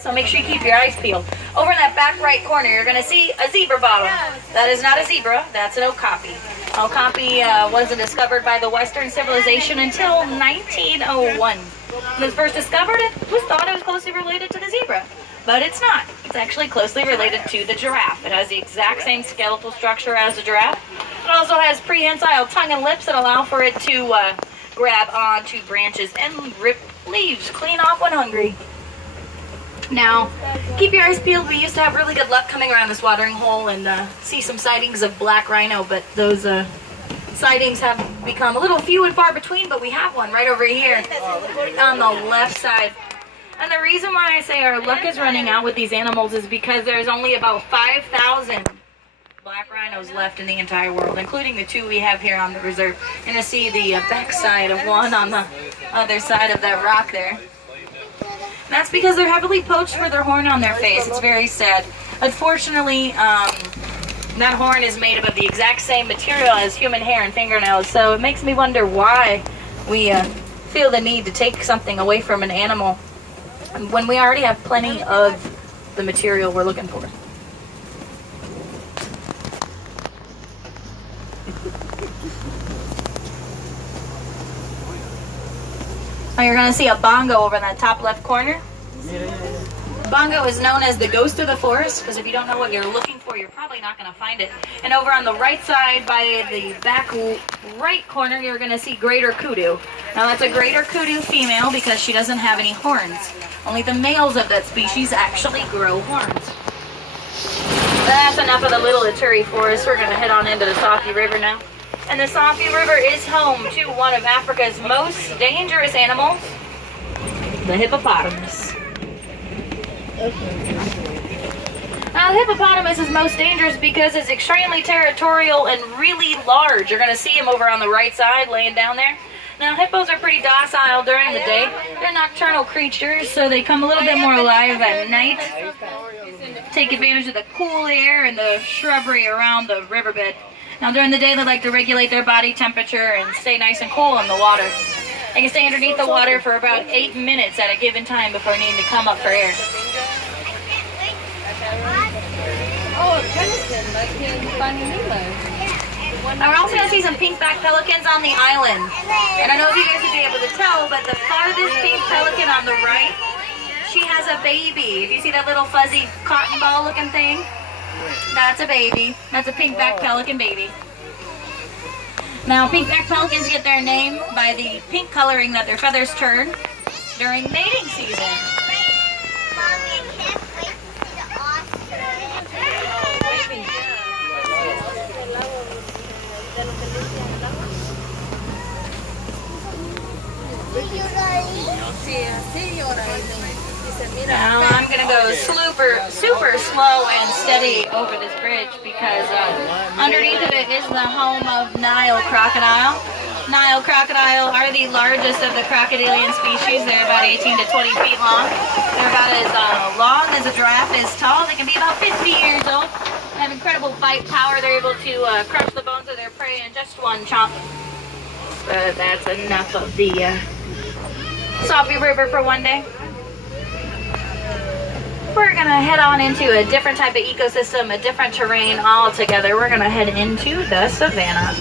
So make sure you keep your eyes peeled. Over in that back right corner, you're going to see a zebra bottom. That is not a zebra, that's an okapi. Okapi wasn't discovered by the Western civilization until 1901. When it was first discovered, it was thought it was closely related to the zebra. But it's not. It's actually closely related to the giraffe. It has the exact same skeletal structure as the giraffe. It also has prehensile tongue and lips that allow for it to grab onto branches and rip leaves clean off when hungry. Now, keep your eyes peeled. We used to have really good luck coming around this watering hole and see some sightings of black rhino, but those sightings have become a little few and far between, but we have one right over here on the left side. And the reason why I say our luck is running out with these animals is because there's only about 5,000 black rhinos left in the entire world, including the two we have here on the reserve. You're going to see the back side of one on the other side of that rock there. And that's because they're heavily poached for their horn on their face. It's very sad. Unfortunately, that horn is made up of the exact same material as human hair and fingernails, so it makes me wonder why we feel the need to take something away from an animal when we already have plenty of the material we're looking for. Oh, you're going to see a bongo over in that top left corner. Bongo is known as the ghost of the forest, because if you don't know what you're looking for, you're probably not going to find it. And over on the right side, by the back right corner, you're going to see greater kudu. Now that's a greater kudu female because she doesn't have any horns. Only the males of that species actually grow horns. That's enough of the Little Ituri Forest. We're going to head on into the Safi River now. And the Safi River is home to one of Africa's most dangerous animals, the hippopotamus. Now, the hippopotamus is most dangerous because it's extremely territorial and really large. You're going to see him over on the right side laying down there. Now, hippos are pretty docile during the day. They're nocturnal creatures, so they come a little bit more alive at night. Take advantage of the cool air and the shrubbery around the riverbed. Now, during the day, they like to regulate their body temperature and stay nice and cool in the water. They can stay underneath the water for about 8 minutes at a given time before needing to come up for air. Oh, pelican, like in Finding Nemo. Now, we're also going to see some pink-backed pelicans on the island. And I know if you guys would be able to tell, but the farthest pink pelican on the right, she has a baby. If you see that little fuzzy cotton ball looking thing, that's a baby. That's a pink-backed pelican baby. Now, pink-backed pelicans get their name by the pink coloring that their feathers turn during mating season. Now I'm going to go super slow and steady over this bridge because underneath of it is the home of Nile crocodile. Nile crocodile are the largest of the crocodilian species. They're about 18 to 20 feet long. They're about as long as a giraffe is tall. They can be about 50 years old. They have incredible bite power. They're able to crush the bones of their prey in just one chomp. But that's enough of the Safi River for one day. We're going to head on into a different type of ecosystem, a different terrain altogether. We're going to head into the savannah.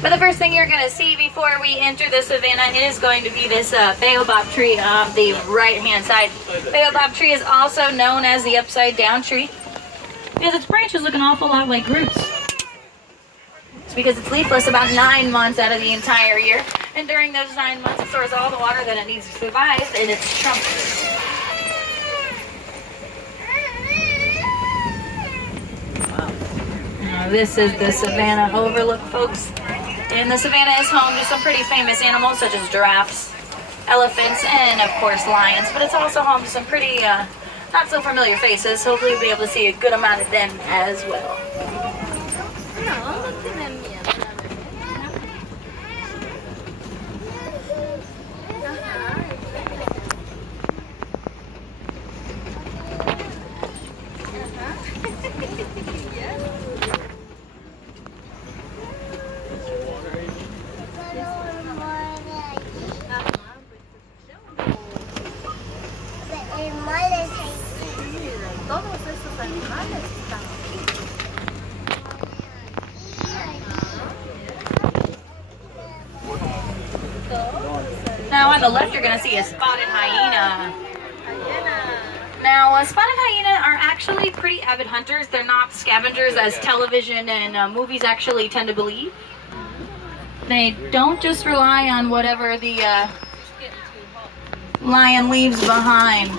But the first thing you're going to see before we enter the savannah is going to be this baobab tree on the right-hand side. Baobab tree is also known as the upside-down tree because its branches look an awful lot like roots. It's because it's leafless about 9 months out of the entire year, and during those 9 months it stores all the water that it needs to survive in its trunk. Now this is the savannah overlook, folks. And the savannah is home to some pretty famous animals such as giraffes, elephants, and of course lions. But it's also home to some pretty not so familiar faces. Hopefully you'll be able to see a good amount of them as well. left, you're going to see a spotted hyena. Now, spotted hyena are actually pretty avid hunters. They're not scavengers as television and movies actually tend to believe. They don't just rely on whatever the lion leaves behind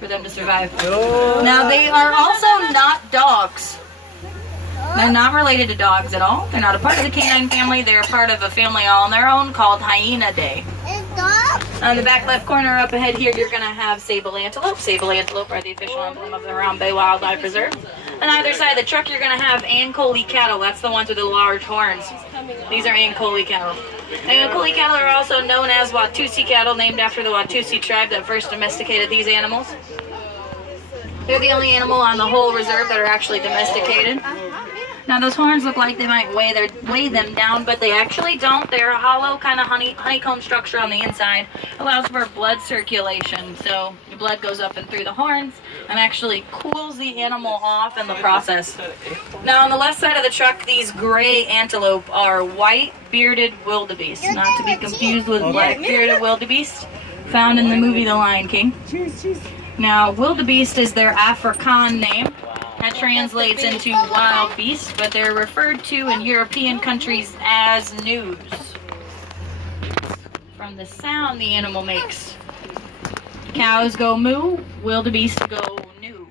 for them to survive. Now, they are also not dogs. They're not related to dogs at all. They're not a part of the canine family. They're a part of a family all on their own called Hyaenidae. On the back left corner up ahead here, you're going to have sable antelope. Sable antelope are the official emblem of the Harambe Bay Wildlife Reserve. On either side of the truck, you're going to have Ankole cattle. That's the ones with the large horns. These are Ankole cattle. Ankole cattle are also known as Watusi cattle, named after the Watusi tribe that first domesticated these animals. They're the only animal on the whole reserve that are actually domesticated. Now those horns look like they might weigh them down, but they actually don't. They're a hollow kind of honeycomb structure on the inside. Allows for blood circulation, so the blood goes up and through the horns and actually cools the animal off in the process. Now on the left side of the truck, these gray antelope are white bearded wildebeest, not to be confused with black bearded wildebeest found in the movie The Lion King. Now wildebeest is their Afrikaan name. That translates into wild beast, but they're referred to in European countries as gnus, from the sound the animal makes. Cows go moo, wildebeest go new.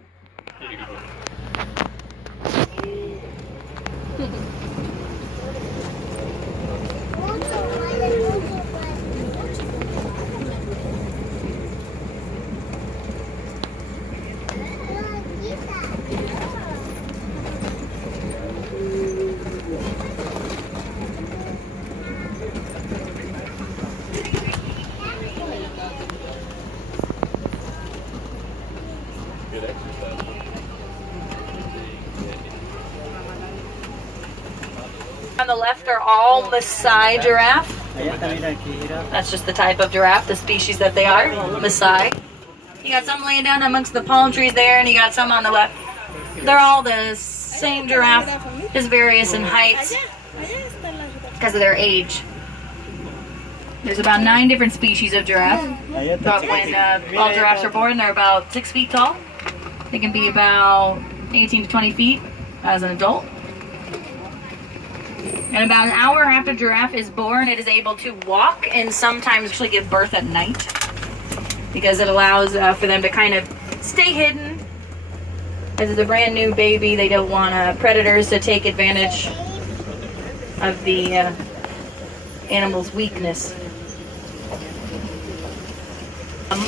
On the left are all Maasai giraffe. That's just the type of giraffe, the species that they are, Maasai. You got some laying down amongst the palm trees there, and you got some on the left. They're all the same giraffe, just various in heights because of their age. There's about 9 different species of giraffe. But when all giraffes are born, they're about 6 feet tall. They can be about 18 to 20 feet as an adult. And about an hour after giraffe is born, it is able to walk and sometimes actually give birth at night because it allows for them to kind of stay hidden. As it's a brand new baby, they don't want predators to take advantage of the animal's weakness.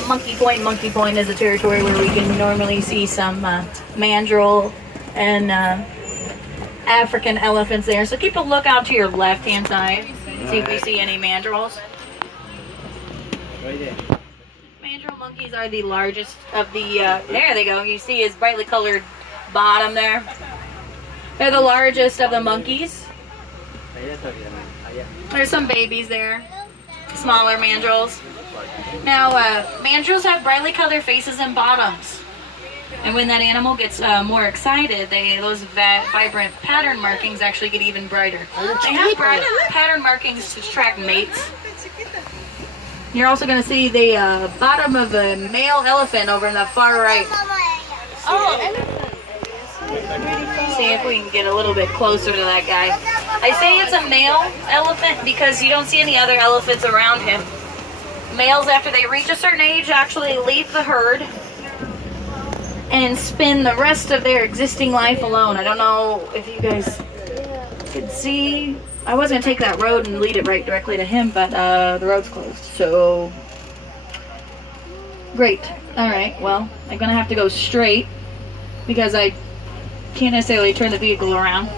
Monkey Point is a territory where we can normally see some mandrill and African elephants there. So keep a lookout to your left-hand side. See if you see any mandrills. Mandrill monkeys are the largest of the, there they go. You see his brightly colored bottom there. They're the largest of the monkeys. There's some babies there. Smaller mandrills. Now, mandrills have brightly colored faces and bottoms. And when that animal gets more excited, those vibrant pattern markings actually get even brighter. They have bright pattern markings to attract mates. You're also going to see the bottom of a male elephant over in the far right. See if we can get a little bit closer to that guy. I say it's a male elephant because you don't see any other elephants around him. Males, after they reach a certain age, actually leave the herd and spend the rest of their existing life alone. I don't know if you guys could see. I was going to take that road and lead it right directly to him, but the road's closed. So, great. All right, well, I'm going to have to go straight because I can't necessarily turn the vehicle around.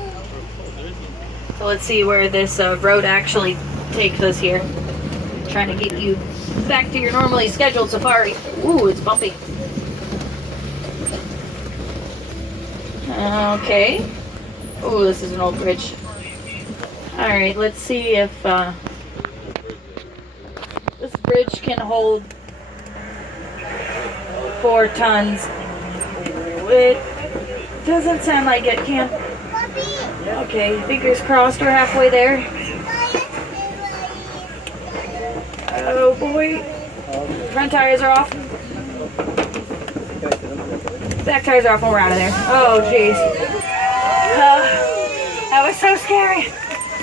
So let's see where this road actually takes us here. Trying to get you back to your normally scheduled safari. Ooh, it's bumpy. Okay. Ooh, this is an old bridge. Alright, let's see if this bridge can hold 4 tons. It doesn't sound like it can. Okay, fingers crossed, we're halfway there. Oh boy. Front tires are off. Back tires are off and we're out of there. Oh jeez. That was so scary.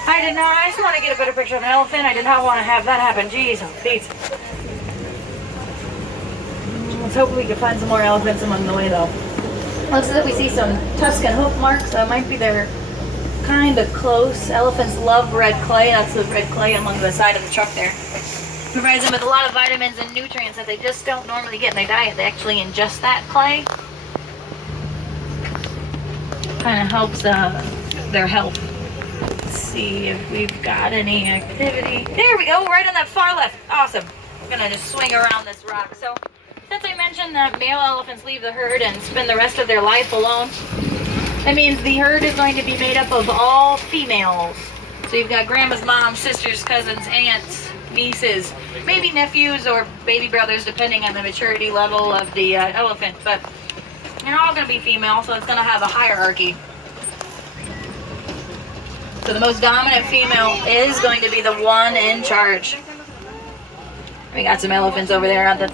I just want to get a better picture of an elephant. I did not want to have that happen. Jeez, please. Let's hope we can find some more elephants along the way though. Looks as if we see some Tuscan hoof marks. That might be their kind of close. Elephants love red clay. That's the red clay along the side of the truck there. Provides them with a lot of vitamins and nutrients that they just don't normally get in their diet. They actually ingest that clay. Kind of helps their health. Let's see if we've got any activity. There we go, right on that far left. Awesome. I'm gonna just swing around this rock. So, since I mentioned that male elephants leave the herd and spend the rest of their life alone, that means the herd is going to be made up of all females. So you've got grandma's mom, sisters, cousins, aunts, nieces, maybe nephews or baby brothers, depending on the maturity level of the elephant. But they're all going to be female, so it's going to have a hierarchy. So the most dominant female is going to be the one in charge. We got some elephants over there on the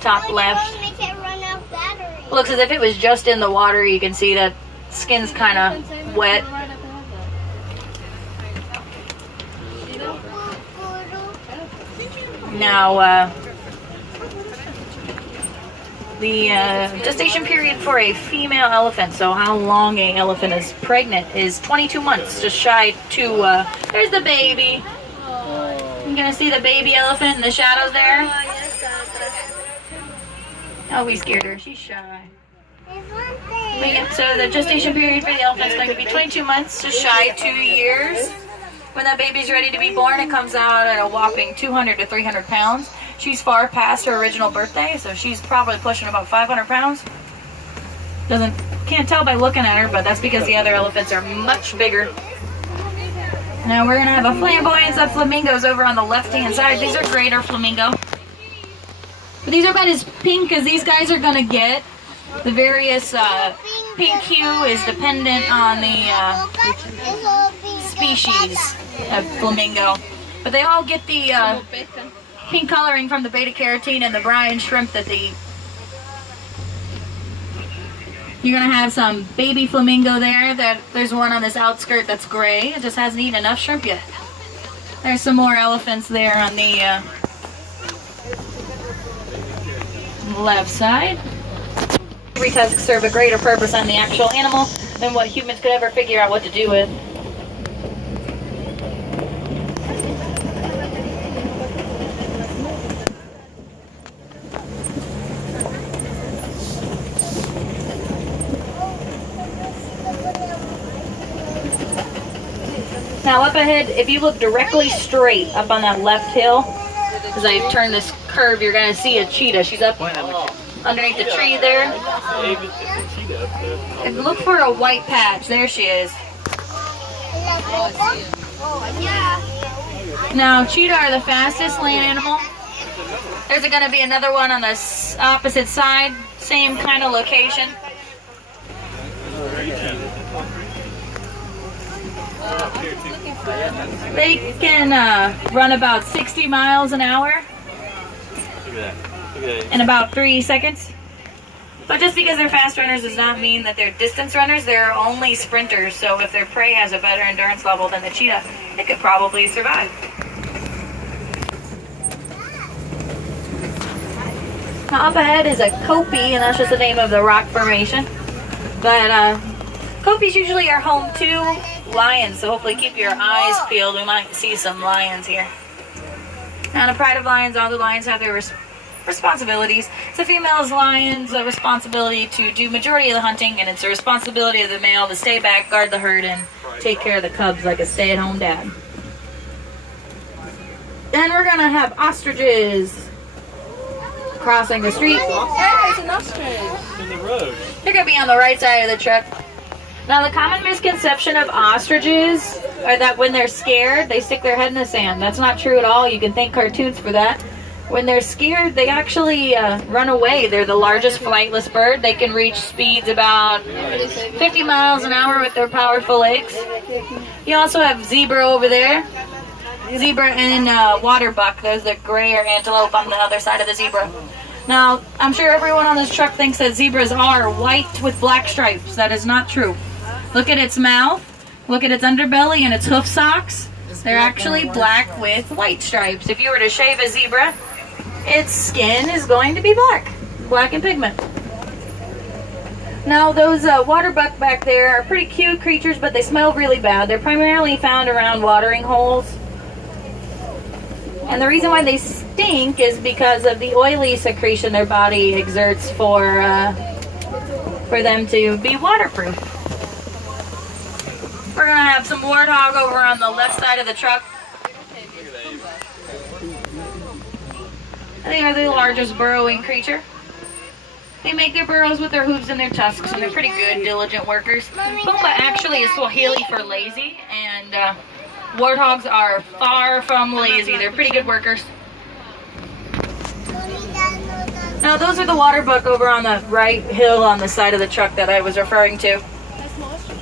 top left. Looks as if it was just in the water. You can see that skin's kind of wet. Now, the gestation period for a female elephant, so how long an elephant is pregnant, is 22 months, just shy to, there's the baby. You're gonna see the baby elephant in the shadows there. Oh, we scared her, she's shy. So the gestation period for the elephant is going to be 22 months, just shy 2 years. When that baby's ready to be born, it comes out at a whopping 200 to 300 pounds. She's far past her original birthday, so she's probably pushing about 500 pounds. Can't tell by looking at her, but that's because the other elephants are much bigger. Now we're gonna have a flamboyance of flamingos over on the left-hand side. These are greater flamingo. But these are about as pink as these guys are gonna get. The various pink hue is dependent on the species of flamingo. But they all get the pink coloring from the beta carotene and the brine shrimp that they eat. You're gonna have some baby flamingo there. There's one on this outskirt that's gray. It just hasn't eaten enough shrimp yet. There's some more elephants there on the left side. Every tusk serve a greater purpose on the actual animal than what humans could ever figure out what to do with. Now up ahead, if you look directly straight up on that left hill, as I turn this curve, you're going to see a cheetah. She's up underneath the tree there. And look for a white patch. There she is. Now, cheetah are the fastest land animal. There's going to be another one on the opposite side. Same kind of location. They can run about 60 miles an hour in about 3 seconds. But just because they're fast runners does not mean that they're distance runners. They're only sprinters, so if their prey has a better endurance level than the cheetah, it could probably survive. Now up ahead is a kopje, and that's just the name of the rock formation. But kopjes usually are home to lions, so hopefully keep your eyes peeled. We might see some lions here. Now, the pride of lions, all the lions have their responsibilities. It's a female lion's responsibility to do majority of the hunting, and it's a responsibility of the male to stay back, guard the herd, and take care of the cubs like a stay-at-home dad. Then we're gonna have ostriches crossing the street. Hey, it's an ostrich. In the road. They're gonna be on the right side of the truck. Now, the common misconception of ostriches are that when they're scared, they stick their head in the sand. That's not true at all. You can thank cartoons for that. When they're scared, they actually run away. They're the largest flightless bird. They can reach speeds about 50 miles an hour with their powerful legs. You also have zebra over there. Zebra and water buck. There's the grayer antelope on the other side of the zebra. Now, I'm sure everyone on this truck thinks that zebras are white with black stripes. That is not true. Look at its mouth, look at its underbelly and its hoof socks. They're actually black with white stripes. If you were to shave a zebra, its skin is going to be black in pigment. Now, those water buck back there are pretty cute creatures, but they smell really bad. They're primarily found around watering holes. And the reason why they stink is because of the oily secretion their body exerts for them to be waterproof. We're gonna have some warthog over on the left side of the truck. They are the largest burrowing creature. They make their burrows with their hooves and their tusks, and they're pretty good, diligent workers. Pumbaa actually is Swahili for lazy, and warthogs are far from lazy. They're pretty good workers. Now, those are the water buck over on the right hill on the side of the truck that I was referring to.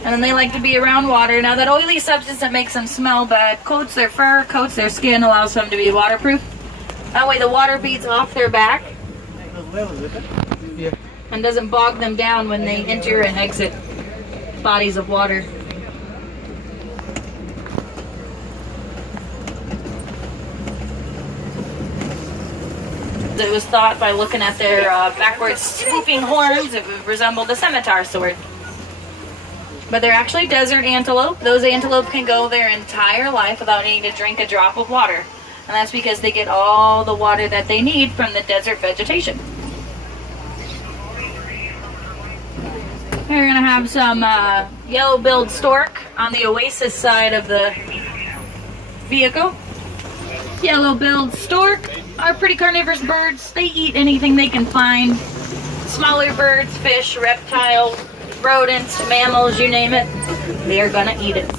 And then they like to be around water. Now, that oily substance that makes them smell bad coats their fur, coats their skin, allows them to be waterproof. That way the water beads off their back and doesn't bog them down when they enter and exit bodies of water. It was thought by looking at their backwards swooping horns, it resembled a scimitar sword. But they're actually desert antelope. Those antelope can go their entire life without needing to drink a drop of water. And that's because they get all the water that they need from the desert vegetation. We're going to have some yellow-billed stork on the Oasis side of the vehicle. Yellow-billed stork are pretty carnivorous birds. They eat anything they can find. Smaller birds, fish, reptiles, rodents, mammals, you name it. They're gonna eat it.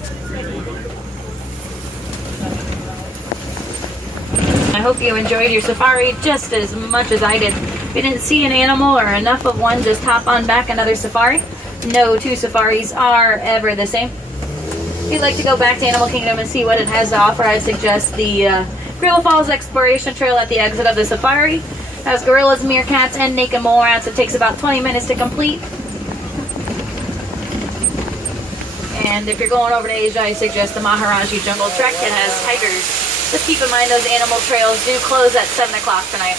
I hope you enjoyed your safari just as much as I did. If you didn't see an animal or enough of one, just hop on back another safari. No two safaris are ever the same. If you'd like to go back to Animal Kingdom and see what it has to offer, I suggest the Gorilla Falls Exploration Trail at the exit of the safari. It has gorillas, meerkats, and naked mole rats. It takes about 20 minutes to complete. And if you're going over to Asia, I suggest the Maharaji Jungle Trek. It has tigers. Just keep in mind those animal trails do close at 7 o'clock tonight.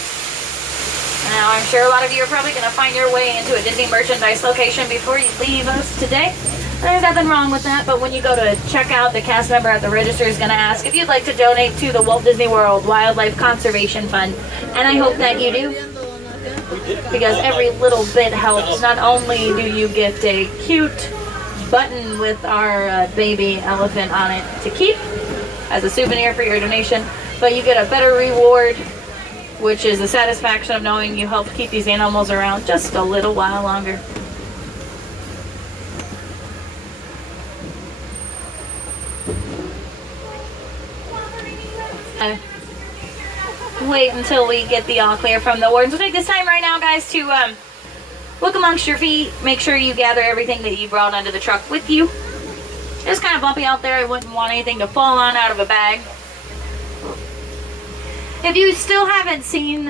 Now, I'm sure a lot of you are probably going to find your way into a Disney merchandise location before you leave us today. There's nothing wrong with that, but when you go to check out, the cast member at the register is going to ask if you'd like to donate to the Walt Disney World Wildlife Conservation Fund. And I hope that you do, because every little bit helps. Not only do you get a cute button with our baby elephant on it to keep as a souvenir for your donation, but you get a better reward, which is the satisfaction of knowing you helped keep these animals around just a little while longer. Wait until we get the all clear from the wardens. We'll take this time right now, guys, to look amongst your feet. Make sure you gather everything that you brought onto the truck with you. It's kind of bumpy out there. I wouldn't want anything to fall on out of a bag. If you still haven't seen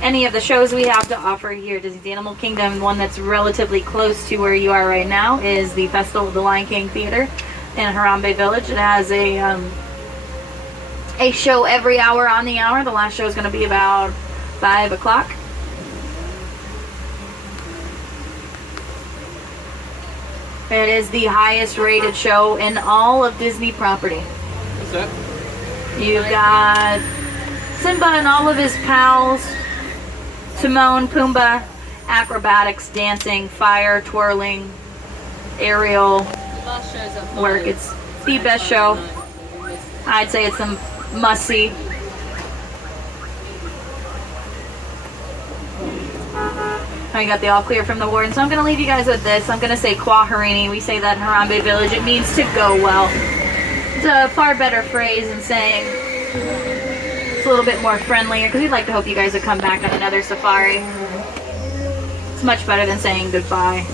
any of the shows we have to offer here at Disney's Animal Kingdom, one that's relatively close to where you are right now is the Festival of the Lion King Theater in Harambe Village. It has a show every hour on the hour. The last show is going to be about 5 o'clock. It is the highest rated show in all of Disney property. What's that? You've got Simba and all of his pals, Timon, Pumbaa, acrobatics, dancing, fire, twirling, aerial work. It's the best show. I'd say it's a must-see. I got the all clear from the warden, so I'm going to leave you guys with this. I'm going to say Kwaharini. We say that in Harambe Village. It means to go well. It's a far better phrase than saying it's a little bit more friendlier, because we'd like to hope you guys would come back on another safari. It's much better than saying goodbye.